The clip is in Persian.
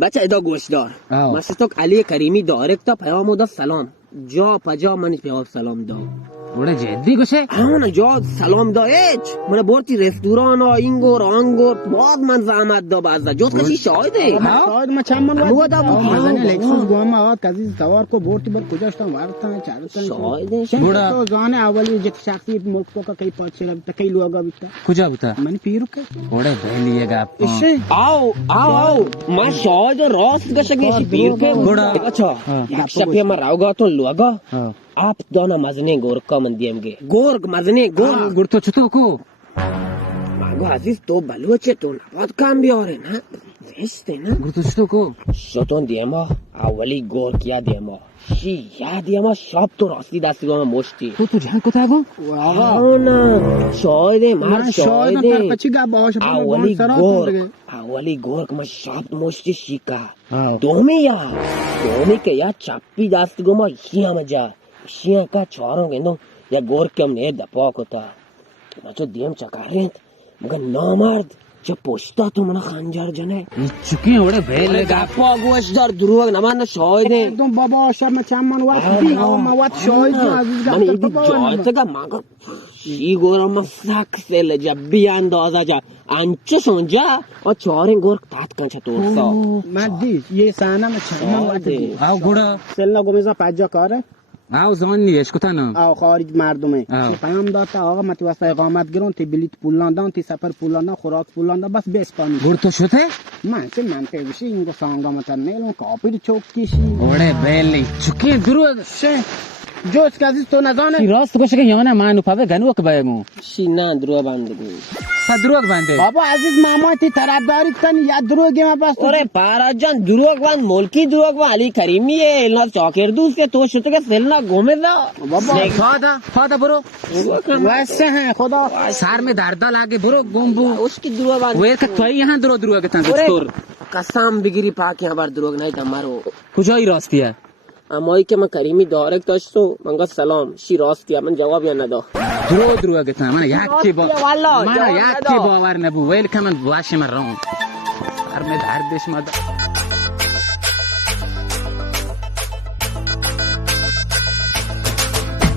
بچه ادا گوش دار مستوک علی کریمی دایرکت تا پیام دا سلام جا پجا منش پیام سلام دا وڑا جدی گوشه همون جا سلام دا ایچ من بورتی رستوران ها اینگور آنگور بعد من زحمت دا بازده جوت کشی شاهده شاهد ما چند من وقت مزنه لکسوس گوهم آقاد کزی سوار کو بورتی بر کجاشتن وارتن چارتن شاهده بودا تو زان اولی جت شخصی ملک کو کئی پاچه تا کئی لوگا بیتا کجا بودا من پیرو که وڑا بہلیے گا آو من شاهد راست گشگی پیر که اچھا یک شپی من راوگا تو لوگا आप दोनों मजने गोरख का मंदियम गे गोरख मजने गोरख गुड़ तो छुतो को मागो अजीज तो बलुचे तो ना बहुत काम भी और है ना वेस्ट है ना गुड़ तो छुतो को शोतों दियमा आवली गोरख या दियमा शी या दियमा शॉप तो रास्ती दास्ती में मोस्टी तो जहां को था वो आओ ना शोयदे मार शोयदे पछिगा बाश आवली गोरख में शॉप मोस्टी शिका दोमी के या चापी दास्ती गो में शिया मजा शिया का छोरों के नो या गोर के हमने दपा को था ना जो दियम चकारें मगर नौमर्द जब पोछता तो मना खंजर जने चुके वड़े भेल दपा गोश दर दुरुग न मान शोय दे तुम बाबा शर में चामन वात दी हवा में वात शोय जो अजीज मन इदी जाते का मांगो शी गोर में साख से ले जब भी अंदाजा जा अंचे सोंजा और छोरे गोर तात कंचा तोड़सा मैं दी ये साना में चामन वात दी आओ गुड़ा सेलना गोमेजा पाजा करे आओ زمان نیش کتانه او خارج مردمه پیام داده آقا من تو واسه اقامت گرون تی بلیط پولاندان تی سفر پولاندان خوراک پولاندان بس به اسپانی گور تو شده من چه منطقه بشی اینگو سانگا مثلا میلون کاپی چوک کشی اوڑے بیلی چکی درو شه جوز کازی تو نزانه راست باشه که یانه مانو پاوه گنو که بایمو शी ना द्रुआ बांध गई دروغ بنده بابا عزیز ماما تی طرفداری کنی یا دروگی ما بس अरे पाराजान दुरुग बांध मुल्की दुरुग बांध अली करीमी है ना चौकेर दूस के तो शुरू के सेलना घूमे दा فادا برو वैसे हैं खुदा سر में درد लागे برو گمبو उसकी दुरुआ बांध ویر که توی यहाँ درو که تن دکتر कसम बिगरी पाक यहाँ बार दुरुग नहीं था मारो کجایی راستیه امایی که من کریمی دارک داشتو منگا سلام شی راستیه من جواب یا ندا درو که تن من یکی باور نبو ویل که من باشی من رام سر में دردش مد